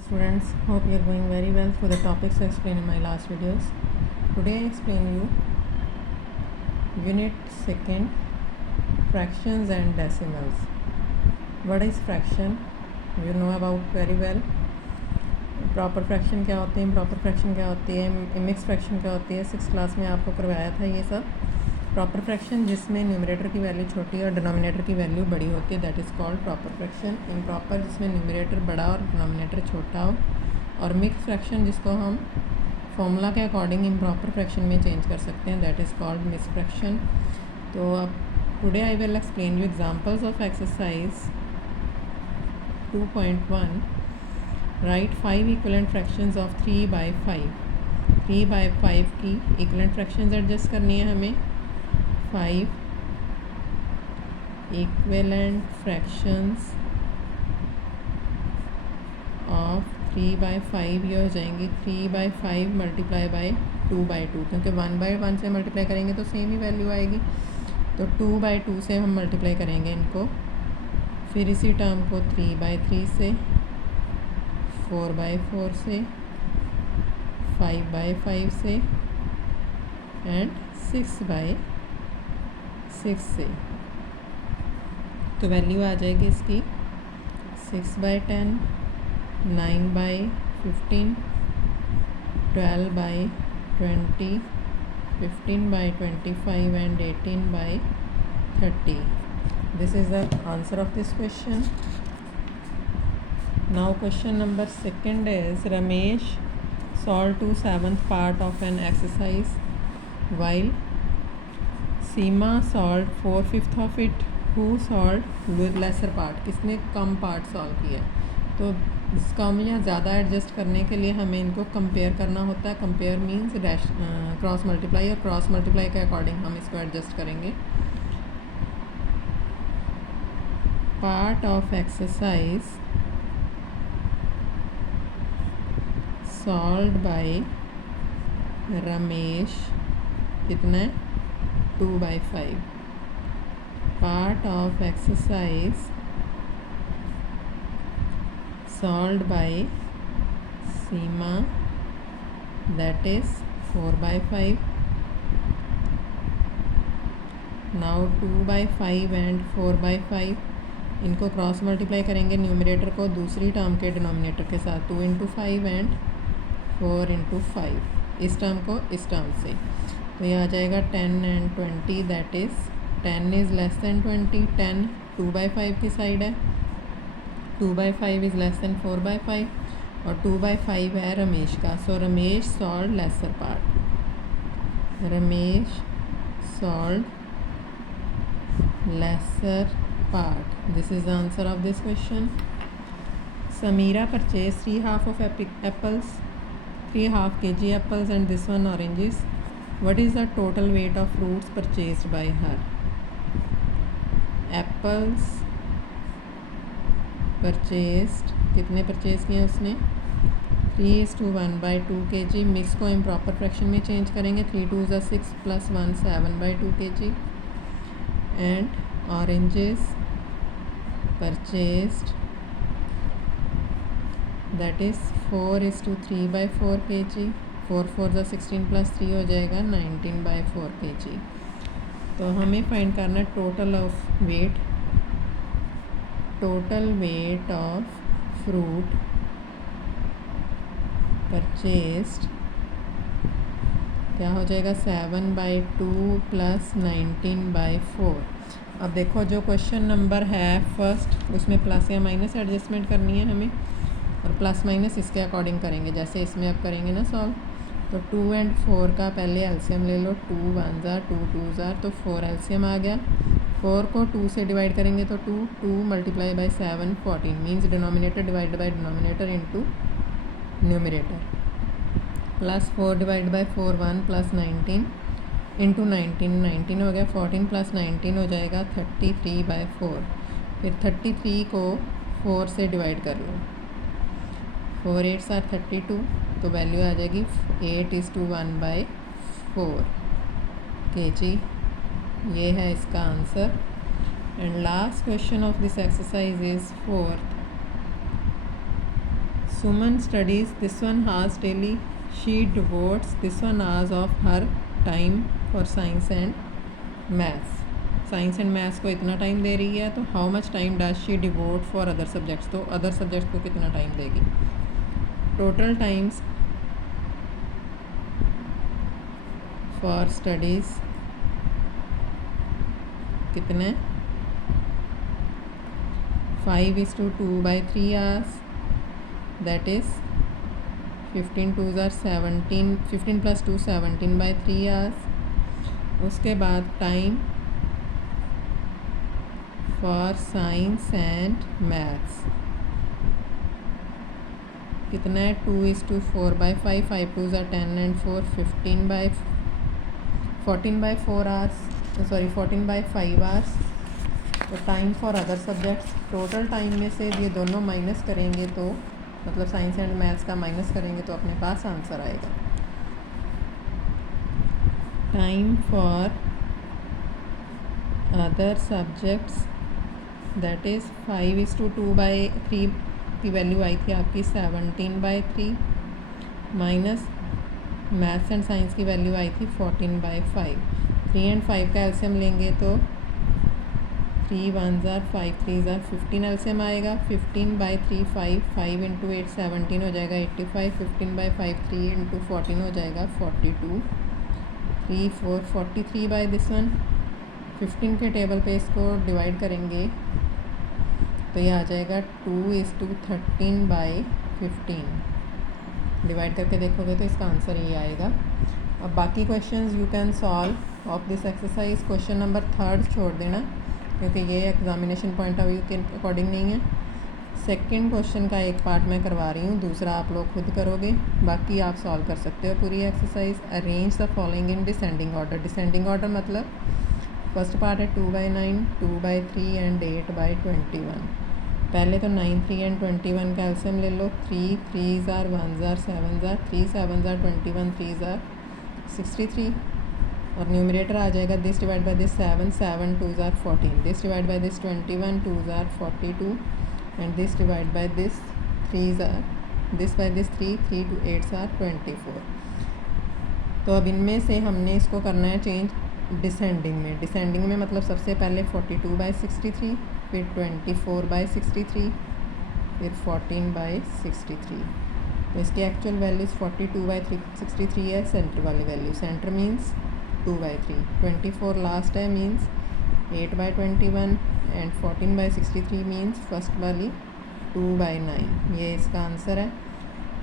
Students, hope you are going very well for the topics I explained in my last videos. Today I explain you unit second, fractions and decimals. What is fraction? You know about very well. Proper fraction क्या होते हैं, improper fraction क्या होती है, mix fraction क्या होती है, 6th class में आपको करवाया था ये सब. प्रॉपर फ्रैक्शन जिसमें न्यूमरेटर की वैल्यू छोटी और डिनोमिनेटर की वैल्यू बड़ी होती है, that is called proper fraction. Improper जिसमें न्यूमरेटर बड़ा और डिनोमिनेटर छोटा हो. और मिक्स फ्रैक्शन जिसको हम फॉर्मूला के अकॉर्डिंग इम्प्रॉपर फ्रैक्शन में चेंज कर सकते हैं, that is called mix fraction. तो अब today I will explain you examples of exercise 2.1. Right 5 equivalent fractions of 3/5. 3/5 की इक्वलेंट फ्रैक्शंस एडजस्ट करनी है हमें. 5 इक्वलेंट फ्रैक्शंस ऑफ 3/5 ये हो जाएंगी 3/5 मल्टीप्लाई बाय 2/2, क्योंकि 1/1 से मल्टीप्लाई करेंगे तो सेम ही वैल्यू आएगी. तो 2/2 से हम मल्टीप्लाई करेंगे इनको, फिर इसी टर्म को 3/3 से, 4/4 से, 5/5 से एंड 6/6 से. तो वैल्यू आ जाएगी इसकी 6/10, 9/15, 12/20, 15/25 and 18/30. This is the answer of this question. Now question number second is Ramesh solved 2/7 part of an exercise while Seema solved 4/5 of it. Who solved with lesser part? किसने कम part solve किया? तो कम या ज़्यादा adjust करने के लिए हमें इनको कंपेयर करना होता है. Compare means dash cross multiply, और क्रॉस मल्टीप्लाई के अकॉर्डिंग हम इसको एडजस्ट करेंगे. Part of exercise solved by Ramesh कितना है 2/5. Part of exercise solved by Seema, that is 4/5. now 2/5 and 4/5 इनको क्रॉस मल्टीप्लाई करेंगे न्यूमरेटर को दूसरी टर्म के डिनोमिनेटर के साथ. 2 × 5 एंड 4 × 5, इस टर्म को इस टर्म से. तो ये आ जाएगा 10 and 20, that is 10 is less than 20. 10 2/5 की साइड है, 2/5 इज़ लेस दैन 4/5 और 2/5 है रमेश का. So Ramesh solve lesser part. Ramesh solve lesser part. This is the answer of this question. Samira purchased 3/2 of apples, 3/2 kg apples and this one oranges. What is the total weight of fruits purchased by her? Apples purchased, कितने purchase किए उसने 3:1/2 kg. Mix को improper fraction में change करेंगे. 3 2 = 6 + 1 7/2 kg. And oranges purchased, that is 4:3/4 kg. 4 4 = 16 + 3 हो जाएगा 19/4 kg. तो हमें फाइंड करना total of weight. Total weight of fruit purchased क्या हो जाएगा 7/2 + 19/4. अब देखो जो क्वेश्चन नंबर है फर्स्ट, उसमें प्लस या माइनस एडजस्टमेंट करनी है हमें, और प्लस माइनस इसके अकॉर्डिंग करेंगे जैसे इसमें अब करेंगे ना सॉल्व. तो 2 and 4 का पहले एलसीएम ले लो. 2 1 ज़ा 2 2 ज़ा, तो 4 एलसीएम आ गया. 4 को 2 से डिवाइड करेंगे तो 2 2 × 7 14 means denominator divide by denominator into numerator. Plus 4 / 4 1 + 19 into 19 हो गया. 14 + 19 हो जाएगा 33/4. फिर 33 को 4 से डिवाइड कर लो. 4 8s are 32, तो वैल्यू आ जाएगी 8:1/4 kg. ये है इसका answer. And last question of this exercise is 4th. Suman studies, this one has daily, she devotes this one hours of her time for science and maths. Science and maths को इतना time दे रही है, तो how much time does she devote for other subjects, तो other subjects को कितना time देगी. Total times for studies कितने 5:2/3 hours, that is 15 2s are 17, 15 + 2 17/3 hours. उसके बाद time for science and maths कितना है 2:4/5, 5 2s are 10 and 4 14/4 hours, sorry 14/5 hours. तो time for other subjects, total time में से ये दोनों माइनस करेंगे तो मतलब साइंस एंड मैथ्स का माइनस करेंगे तो अपने पास आंसर आएगा. Time for other subjects that is 5:2/3 की वैल्यू आई थी आपकी 17/3 माइनस मैथ्स एंड साइंस की वैल्यू आई थी 14/5. 3 and 5 का एलसीएम लेंगे तो 3 1s are 5 3s are 15 LCM आएगा. 15/3 5 × 8 17 हो जाएगा 85. 15/5 3 × 14 हो जाएगा 42. 3 4 43 बाई दिस वन. 15 के टेबल पे इसको डिवाइड करेंगे तो ये आ जाएगा 2:13/15. डिवाइड करके देखोगे तो इसका आंसर ये आएगा. अब बाकी questions you can solve of this exercise. Question number 3 छोड़ देना क्योंकि ये एग्जामिनेशन पॉइंट ऑफ व्यू के अकॉर्डिंग नहीं है. सेकंड क्वेश्चन का एक पार्ट मैं करवा रही हूँ, दूसरा आप लोग खुद करोगे. बाकी आप सॉल्व कर सकते हो पूरी exercise. Arrange the following in descending order. Descending order मतलब फर्स्ट पार्ट है 2/9, 2/3 एंड 8/21. पहले तो 9 3 एंड 21 का एलसीएम ले लो. 3 3s are 1s are 7s are 3 7s are 21 3s are 63. और न्यूमरेटर आ जाएगा this divide by this 7 7 2s are 14. This divide by this 21 2s are 42 and this divide by this 3s are this by this 3 3 2 8s are 24. तो अब इनमें से हमने इसको करना है चेंज डिसेंडिंग में. डिसेंडिंग में मतलब सबसे पहले 42/63, फिर 24/63, फिर 14/63. तो इसकी एक्चुअल वैल्यूज़ 42/63 है सेंटर वाली वैल्यू. Centre means 2/3. 24 लास्ट है मीन्स 8/21 एंड 14/63 मीन्स फर्स्ट वाली 2/9. ये इसका आंसर है.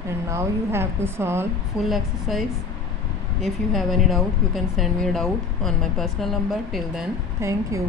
And now you have to solve full exercise. If you have any doubt, you can send me a doubt on my personal number. Till then, thank you.